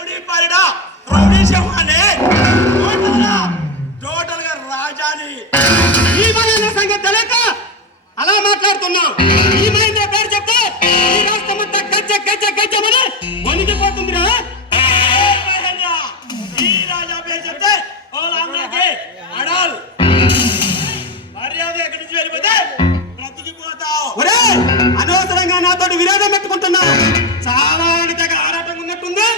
Rowdy పారిడా rowdy సింహాన్ని total గా రాజాని ఈ మహేంద్ర సంగతి తెలియక అలా మాట్లాడుతున్నావు. ఈ మహేంద్ర పేరు చెప్తే ఈ రాష్ట్రం అంతా గజ్జ గజ్జ గజ్జమని వణికిపోతుందిరా. ఈ రాజా పేరు చెప్తే వాళ్ళందరికీ అడాల్ మర్యాద ఎక్కడి నుంచి వెళ్ళిపోతే బ్రతికిపోతావు. ఒరే అనవసరంగా నాతోటి విరోధం పెట్టుకుంటున్నావు. చాలా తెగ ఆరాటం ఉన్నట్టుంది.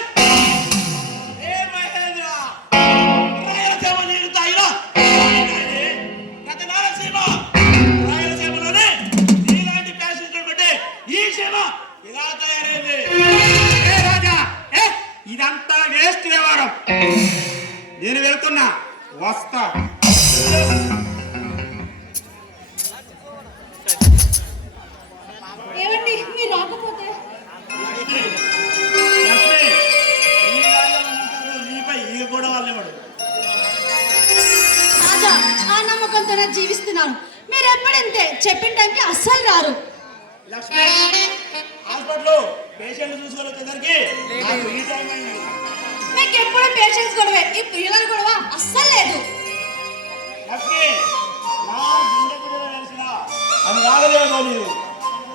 ఇదంతా వేస్ట్ వ్యవహారం. నేను వెళ్తున్నా, వస్తా. ఏమండి మీరు రాకపోతే రాజా ఆ నమ్మకంతోనే జీవిస్తున్నాను. మీరు ఎప్పుడంతే చెప్పిన టైంకి అస్సలు రారు. లక్ష్మి హాస్పిటల్లో పేషెంట్ చూసుకోవాలొచ్చేసరికి ఈ టైం అయింది. మీకు ఎప్పుడు పేషెంట్స్ గొడవే, ఈ పిల్లల గొడవ అస్సలు లేదు. లక్ష్మి నా గుండె గుడిలో తెలిసిన అది రాగలేదో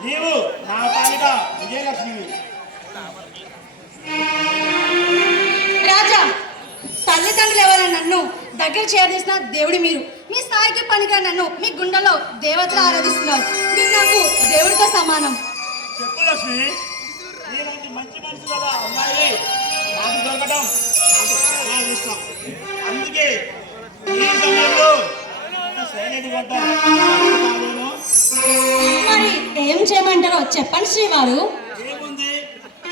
నీవు నా పాలిట విజయలక్ష్మి. రాజా తల్లిదండ్రులు ఎవరైనా నన్ను దగ్గర చేరదీసిన దేవుడి మీరు. మీ స్థాయికి పనిగా నన్ను మీ గుండెలో దేవతలు ఆరాధిస్తున్నారు. మీరు నాకు దేవుడితో సమానం. చెప్పు లక్ష్మి, నీలాంటి మంచి మనసు కదా అమ్మాయి నాకు దొరకడం నాకు చాలా ఇష్టం. అందుకే ఈ సమయంలో సైలెంట్ కొట్టాను. మరి ఏం చేయమంటారో చెప్పండి శ్రీవారు. ఏముంది,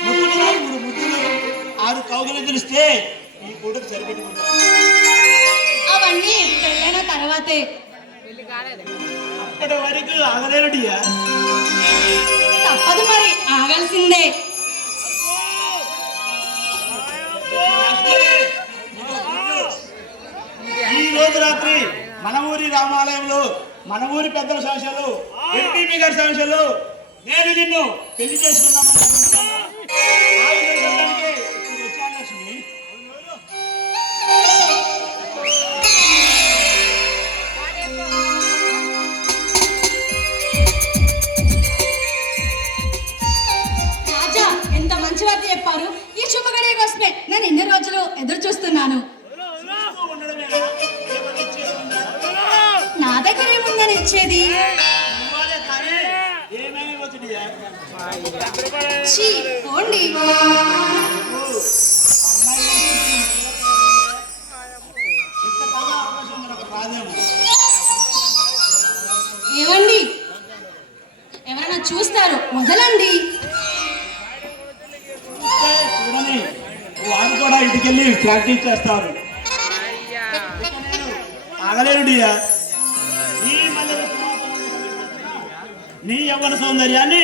ముద్దులు 3 ముద్దులు 6 కౌగులు తెలిస్తే ఈ పూటకు సరిపెట్టుకుంటాం. అవన్నీ పెళ్ళైన తర్వాతే. అప్పటి వరకు ఆగలేనుడియా. తప్పదు మరి, ఆగాల్సిందే. ఈ రోజు రాత్రి మన ఊరి రామాలయంలో మన ఊరి పెద్దల సమస్యలు ఎంపీ గారి సమస్యలు నేను నిన్ను పెళ్లి చేసుకున్నామని లక్ష్మి. రాజా ఎంత మంచి వార్త చెప్పారు. ఈ శుభగడియ కోసమే నేను ఇన్ని రోజులు ఎదురు చూస్తున్నాను. నా దగ్గర ఏముందని ఇచ్చేది. పోండి. ఏమండి ఎవరైనా చూస్తారు, వదలండి. చూడని వారు కూడా ఇంటికెళ్ళి ప్రాక్టీస్ చేస్తారు. ఆగలేనుడియా. నీ యవ్వన సౌందర్యాన్ని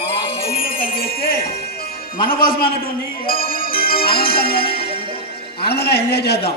మా కవిలో కలిపేస్తే మన కోసం అన్నటువంటి ఆనందంగా ఎంజాయ్ చేద్దాం.